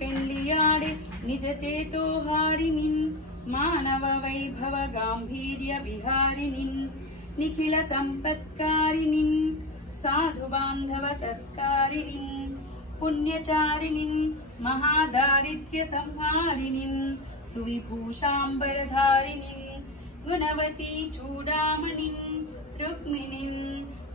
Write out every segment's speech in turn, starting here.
పెళ్లియాడే నిజ చేతోహారిణిన్ మానవ వైభవ గాంభీర్య విహారిణిన్ నిఖిల సంపత్కారిణిన్ సాధు బాంధవ సత్కారిణిన్ పుణ్యచారిణిన్ మహాదారిద్ర్య సంహారిణిన్ సువిభూషాంబరధారిణిన్ గుణవతి చూడామణిన్ రుక్మిణిన్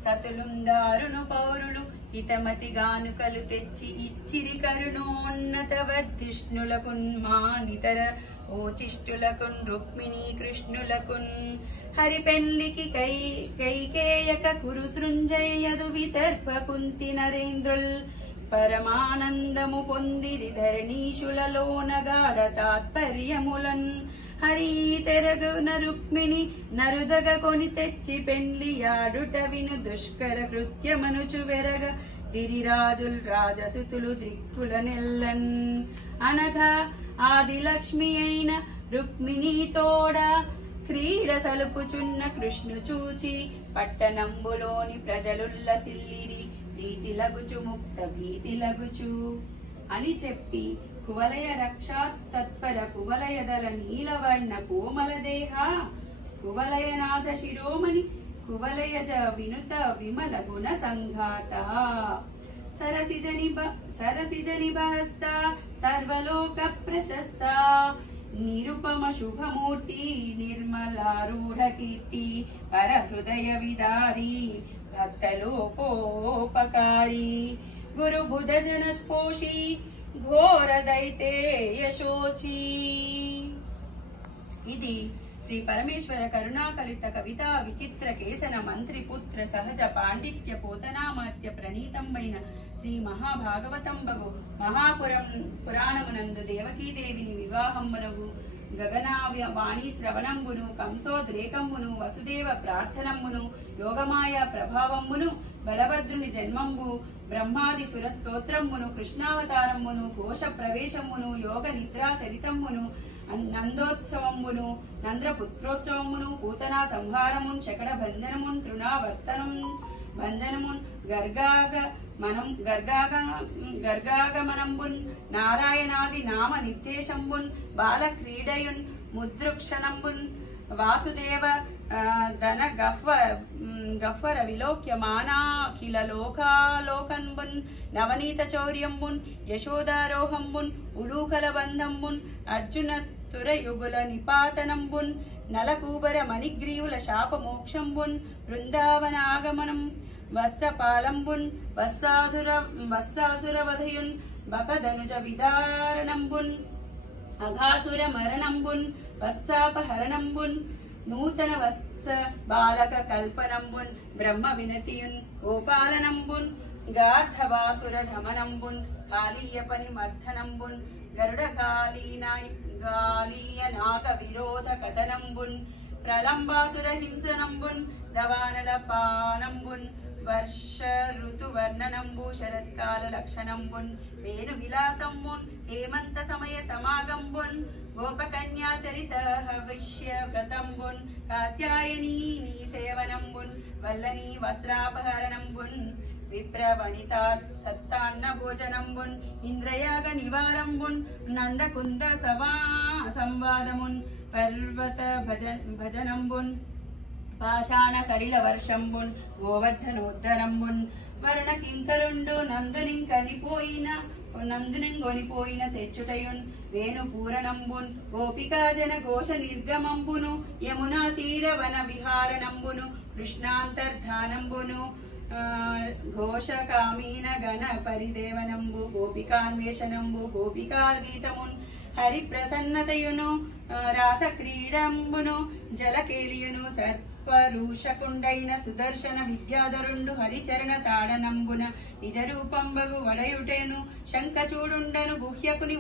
సతులుందారును పౌరులు హితమతిగానుకలు తెచ్చి ఇచ్చిరి కరుణోన్నత వద్ధిష్ణులకున్ మానితర ఓచిష్టులకున్ రుక్మిణీ కృష్ణులకున్ హరి పెళ్లికి కైకేయక కురు సృంజయ్యదు విదర్భ కుంతి నరేంద్రుల్ పరమానందము పొందిరి ధరణీషులలోన గాఢ తాత్పర్యములన్ హరి తెరగున రుక్మిణి నరుదగ కొని తెచ్చి పెండ్లియాడుట విను దుష్కర కృత్యమనుచు వెరగ దిరిరాజుల్ రాజసుతులు దిక్కుల నెల్లన్ అనగా ఆదిలక్ష్మి అయిన రుక్మిణి తోడ క్రీడ సలుపుచున్న కృష్ణు చూచి పట్టణంబులోని ప్రజలుల్లసిల్లిరి ప్రీతిలగుచు ముక్త భీతిలగుచు అని చెప్పి కువలయ రక్షాత్ తత్పర కువలయదల నీలవర్ణ కోమల దేహ కువలయనాథ శిరోమణి కువలయజ వినుత విమల గుణ సంఘాత సరసిజ నిభహస్త సర్వలోక ప్రశస్త నిరుపమ శుభమూర్తి నిర్మలారూఢ కీర్తి పరహృదయ విదారి భక్తలోకోపకారి గురు బుధ జన పోషి ఘోర దైతేయశోచి. ఇది శ్రీ పరమేశ్వర కరుణాకలిత కవిత విచిత్ర కేసన మంత్రి పుత్ర సహజ పాండిత్య పోతనామాత్య ప్రణీతమైన శ్రీ మహాభాగవతంబగు పురాణమునందు దేవకీదేవిని వివాహంబునగు గగనావాణి శ్రవణంబును కంసోద్రేకంబును వసుదేవ ప్రార్థనంబును యోగమాయ ప్రభావంబును బలభద్రుని జన్మంబు బ్రహ్మాది సుర స్తోత్రమును కృష్ణావతారమును ఘోష ప్రవేశమును యోగ నిద్రా చరితమును నందోత్సవమును నంద్రపుత్రోత్సవమును పూతనా సంహారమున్ శకడ భంజనమున్ తృణావర్తనం భంజనమున్ గర్గాగమనంబున్ నారాయణాది నామ నిర్దేశంబున్ బాల క్రీడయున్ ముద్రుక్షణంబున్ వాసుదేవ ధన గహ్వర విలోక్యమానాఖిల లోకాలోకన్బున్ నవనీత చౌర్యంబున్ యశోదారోహంబున్ ఉలూకల బంధంబున్ అర్జున తురయుగుల నిపాతనంబున్ నలకూబర మణిగ్రీవుల శాపమోక్షంబున్ బృందావనాగమనం వస్త్రపాలంబున్ వత్సాసురవధయున్ బకధనుజ విదారణంబున్ అఘాసుర మరణంబున్ వత్సాపహరణంబున్ నూతన వస్త్ర బాలక కల్పనంబున్ బ్రహ్మ వినతియున్ గోపాలనంబున్ గార్ధవాసుర ధమనంబున్ కాళీయ పని మర్ధనంబున్ గరుడ గాలీయ నాగ విరోధ కథనంబున్ ప్రళంబాసుర హింసనంబున్ దవానల పానంబున్ వర్ష ఋతు వర్ణనంబు శరత్కాల లక్షణంబున్ వేణు విలాసంబున్ హేమంత సమయ సమాగంబున్ గోపకన్యా చరిత హవిష్య వ్రతంబున్ కాత్యాయనీ నీ సేవనంబున్ వల్లని వస్త్రాపహరణంబున్ విప్రవణితాన్న భోజనంబున్ ఇంద్రయాగ నివారంబున్ నందకుంద సంవాదమున్ పర్వత భజనంబున్ పాషాణ సడిల వర్షంబున్ గోవర్ధనోద్ధరంబున్ వరుణ కింకరుండు నందునింగొనిపోయిన తెచ్చుటయున్ వేణు పూరణంబున్ గోపికాజన ఘోష నిర్గమంబును యమునా తీర వన విహారణంబును కృష్ణాంతర్ధానంబును ఘోష కామీన గణ పరిదేవనంబు గోపికాన్వేషణంబు గోపికా గీతమున్ హరి ప్రసన్నతయును రాస క్రీడంబును జలకేలియును సర్పరూషకుండైన సుదర్శన విద్యాధరుండు హరిచరణ తాడనంబున నిజ రూపంబగు వడయుటేను శంఖచూడుండను గుహ్యకుని